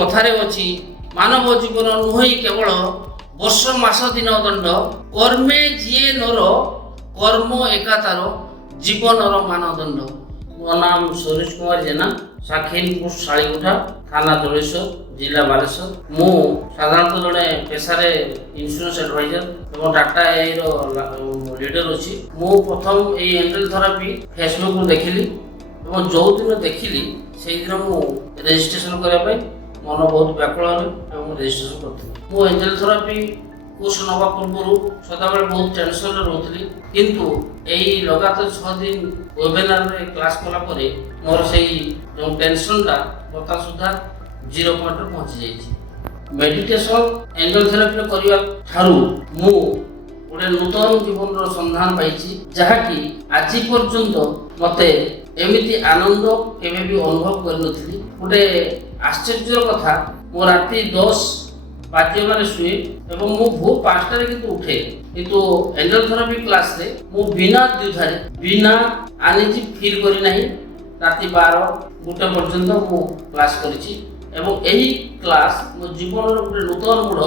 କଥାରେ ଅଛି ମାନବ ଜୀବନ ନୁହେଁ କେବଳ ବର୍ଷ ମାସ ଦିନ ଦଣ୍ଡ କର୍ମେ ଯିଏ ନର କର୍ମ ଏକା ତାର ଜୀବନର ମାନଦଣ୍ଡ। ମୋ ନାମ ସୁରେଶ କୁମାର ଜେନା, ସାକ୍ଷୀନପୁର ଶାଳିଗୁଠା, ଥାନା ଦଳେଶ୍ୱର, ଜିଲ୍ଲା ବାଲେଶ୍ୱର। ମୁଁ ସାଧାରଣତଃ ଜଣେ ପେଶାରେ ଇନ୍ସୁରାନ୍ସ ଆଡଭାଇଜର ଏବଂ ଟାଟା ଏଆଇର ଲିଡର ଅଛି। ମୁଁ ପ୍ରଥମ ଏଇ ଏଞ୍ଜେଲ ଥେରାପି ଫେସବୁକରୁ ଦେଖିଲି ଏବଂ ଯେଉଁଦିନ ଦେଖିଲି ସେଇଦିନ ମୁଁ ରେଜିଷ୍ଟ୍ରେସନ କରିବା ପାଇଁ ମନ ବହୁତ ବ୍ୟାକୁଳ ହେଲେ ଏବଂ ରେଜିଷ୍ଟ୍ରେସନ କରିଥିଲି। ମୁଁ ଏଞ୍ଜେଲ ଥେରାପି କୋର୍ସ ନେବା ପୂର୍ବରୁ ସଦାବେଳେ ବହୁତ ଟେନସନରେ ରହୁଥିଲି, କିନ୍ତୁ ଏଇ ଲଗାତାର 6 ଦିନ ୱେବିନାରରେ କ୍ଲାସ୍ କଲା ପରେ ମୋର ସେଇ ଯେଉଁ ଟେନସନଟା ବର୍ତ୍ତମାନ ସୁଦ୍ଧା 0 ପଏଣ୍ଟରେ ପହଞ୍ଚି ଯାଇଛି। ମେଡିଟେସନ ଏଞ୍ଜେଲ ଥେରାପି କରିବା ଠାରୁ ମୁଁ ଗୋଟେ ନୂତନ ଜୀବନର ସନ୍ଧାନ ପାଇଛି, ଯାହାକି ଆଜି ପର୍ଯ୍ୟନ୍ତ ମୋତେ ଏମିତି ଆନନ୍ଦ କେବେ ବି ଅନୁଭବ କରିନଥିଲି। ଗୋଟେ ଆଶ୍ଚର୍ଯ୍ୟର କଥା, ମୁଁ ରାତି 10 ବାଜ୍ୟମାନେ ଶୁଏ ଏବଂ ମୁଁ ଭୋର 5ଟାରେ କିନ୍ତୁ ଉଠେ, କିନ୍ତୁ ଏଞ୍ଜେଲ ଥେରାପି କ୍ଲାସରେ ମୁଁ ବିନା ଦ୍ୱିଧାରେ ବିନା ଆନିଜି ଫିଲ୍ କରି ନାହିଁ ରାତି 12-1 ପର୍ଯ୍ୟନ୍ତ ମୁଁ କ୍ଲାସ କରିଛି ଏବଂ ଏହି କ୍ଲାସ ମୋ ଜୀବନର ଗୋଟେ ନୂତନ ମୋଡ଼,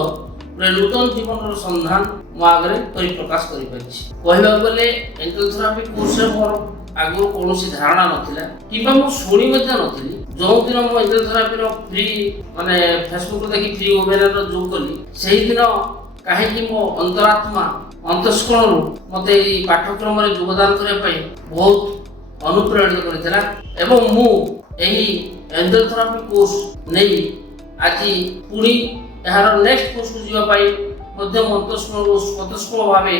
ଗୋଟେ ନୂତନ ଜୀବନର ସନ୍ଧାନ ମୋ ଆଗରେ ପରିପ୍ରକାଶ କରିପାରିଛି। କହିବାକୁ ଗଲେ ଏଞ୍ଜେଲ ଥେରାପି କୋର୍ସରେ ମୋର ଆଗରୁ କୌଣସି ଧାରଣା ନଥିଲା କିମ୍ବା ମୁଁ ଶୁଣି ମଧ୍ୟ ନଥିଲି। ଯେଉଁଦିନ ମୁଁ ଏଞ୍ଜେଲ ଥେରାପିର ଫ୍ରି ଫେସବୁକରେ ଦେଖି ଫ୍ରି ୱେବିନାର ଯୋଗ କଲି, ସେହିଦିନ କାହିଁକି ମୋ ଅନ୍ତରାତ୍ମା ଅନ୍ତଃସ୍କରଣରୁ ମୋତେ ଏହି ପାଠ୍ୟକ୍ରମରେ ଯୋଗଦାନ କରିବା ପାଇଁ ବହୁତ ଅନୁପ୍ରାଣିତ କରିଥିଲା ଏବଂ ମୁଁ ଏହି ଏଞ୍ଜେଲ ଥେରାପି କୋର୍ସ ନେଇ ଆଜି ପୁଣି ଏହାର ନେକ୍ସଟ କୋର୍ସକୁ ଯିବା ପାଇଁ ମଧ୍ୟ ସ୍ୱତଃସ୍ଫୂର୍ତ୍ତ ଭାବେ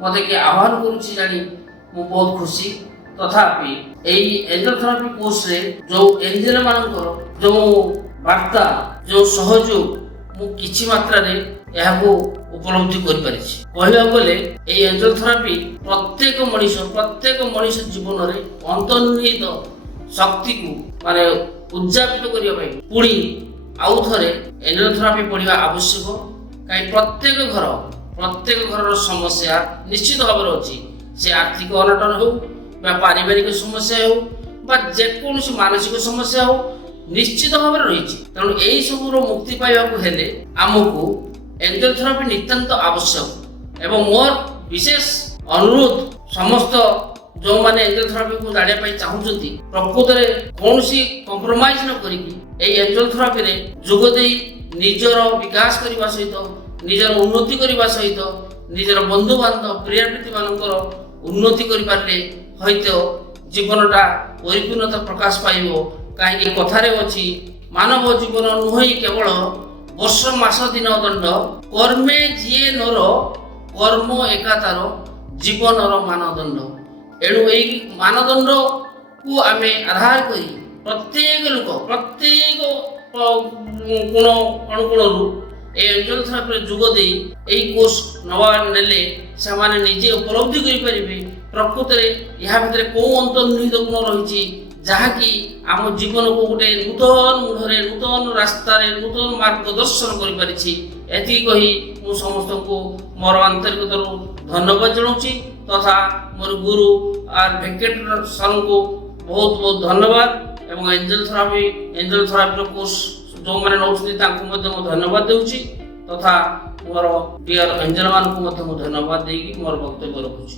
ମୋତେ କିଏ ଆହ୍ୱାନ କରୁଛି ଜାଣି ମୁଁ ବହୁତ ଖୁସି। ତଥାପି ଏହି ଏଞ୍ଜେଲ ଥେରାପି କୋର୍ସରେ ଯେଉଁ ଏଞ୍ଜେଲ ମାନଙ୍କର ଯେଉଁ ବାର୍ତ୍ତା, ଯେଉଁ ସହଯୋଗ, ମୁଁ କିଛି ମାତ୍ରାରେ ଏହାକୁ ଉପଲବ୍ଧି କରିପାରିଛି। କହିବାକୁ ଗଲେ ଏହି ଏଞ୍ଜେଲ ଥେରାପି ପ୍ରତ୍ୟେକ ମଣିଷ ଜୀବନରେ ଅନ୍ତର୍ନିହିତ ଶକ୍ତିକୁ ଉଦ୍ଯାପିତ କରିବା ପାଇଁ ପୁଣି ଆଉ ଥରେ ଏଞ୍ଜେଲ ଥେରାପି ପଢ଼ିବା ଆବଶ୍ୟକ। କାହିଁ ପ୍ରତ୍ୟେକ ଘରର ସମସ୍ୟା ନିଶ୍ଚିତ ଭାବରେ ଅଛି। ସେ ଆର୍ଥିକ ଅନଟନ ହେଉ ବା ପାରିବାରିକ ସମସ୍ୟା ହେଉ ବା ଯେକୌଣସି ମାନସିକ ସମସ୍ୟା ହେଉ, ନିଶ୍ଚିତ ଭାବରେ ରହିଛି। ତେଣୁ ଏହି ସବୁର ମୁକ୍ତି ପାଇବାକୁ ହେଲେ ଆମକୁ ଏଞ୍ଜେଲ ଥେରାପି ନିତାନ୍ତ ଆବଶ୍ୟକ ଏବଂ ମୋର ବିଶେଷ ଅନୁରୋଧ, ସମସ୍ତ ଯେଉଁମାନେ ଏଞ୍ଜେଲ ଥେରାପିକୁ ଜାଣିବା ପାଇଁ ଚାହୁଁଛନ୍ତି, ପ୍ରକୃତରେ କୌଣସି କମ୍ପ୍ରମାଇଜ ନ କରିକି ଏହି ଏଞ୍ଜେଲ ଥେରାପିରେ ଯୋଗ ଦେଇ ନିଜର ବିକାଶ କରିବା ସହିତ, ନିଜର ଉନ୍ନତି କରିବା ସହିତ, ନିଜର ବନ୍ଧୁବାନ୍ଧବ ପ୍ରିୟାପ୍ରୀତି ମାନଙ୍କର ଉନ୍ନତି କରିପାରିଲେ ହଇତ ଜୀବନଟା ପରିପୂର୍ଣ୍ଣତା ପ୍ରକାଶ ପାଇବ। କାହିଁକି କଥାରେ ଅଛି ମାନବ ଜୀବନ ନୁହେଁ କେବଳ ବର୍ଷ ମାସ ଦିନ ଦଣ୍ଡ କର୍ମେ ଯିଏ ନର କର୍ମ ଏକା ତାର ଜୀବନର ମାନଦଣ୍ଡ। ଏଣୁ ଏହି ମାନଦଣ୍ଡକୁ ଆମେ ଆଧାର କରି ପ୍ରତ୍ୟେକ ଲୋକ ପ୍ରତ୍ୟେକ କୋଣ ଅନୁକୋଣରୁ ଏ ଏଞ୍ଜେଲ ଥେରାପିରେ ଯୋଗ ଦେଇ ଏହି କୋର୍ସ ନେଲେ ସେମାନେ ନିଜେ ଉପଲବ୍ଧି କରିପାରିବେ ପ୍ରକୃତରେ ଏହା ଭିତରେ କୋଉ ଅନ୍ତର୍ନିହିତ ଗୁଣ ରହିଛି, ଯାହାକି ଆମ ଜୀବନକୁ ଗୋଟେ ନୂତନ ମୋଡ଼ରେ, ନୂତନ ରାସ୍ତାରେ, ନୂତନ ମାର୍ଗଦର୍ଶନ କରିପାରିଛି। ଏତିକି କହି ମୁଁ ସମସ୍ତଙ୍କୁ ମୋର ଆନ୍ତରିକତାରୁ ଧନ୍ୟବାଦ ଜଣାଉଛି ତଥା ମୋର ଗୁରୁ ଆର୍ ଭେଙ୍କଟ ସାର୍ଙ୍କୁ ବହୁତ ବହୁତ ଧନ୍ୟବାଦ ଏବଂ ଏଞ୍ଜେଲ ଥେରାପିର କୋର୍ସ ଯେଉଁମାନେ ନେଉଛନ୍ତି ତାଙ୍କୁ ମଧ୍ୟ ମୁଁ ଧନ୍ୟବାଦ ଦେଉଛି ତଥା ମୋର ଡିଅର ଏଞ୍ଜେଲ ମାନଙ୍କୁ ମଧ୍ୟ ମୁଁ ଧନ୍ୟବାଦ ଦେଇକି ମୋର ବକ୍ତବ୍ୟ ରଖୁଛି।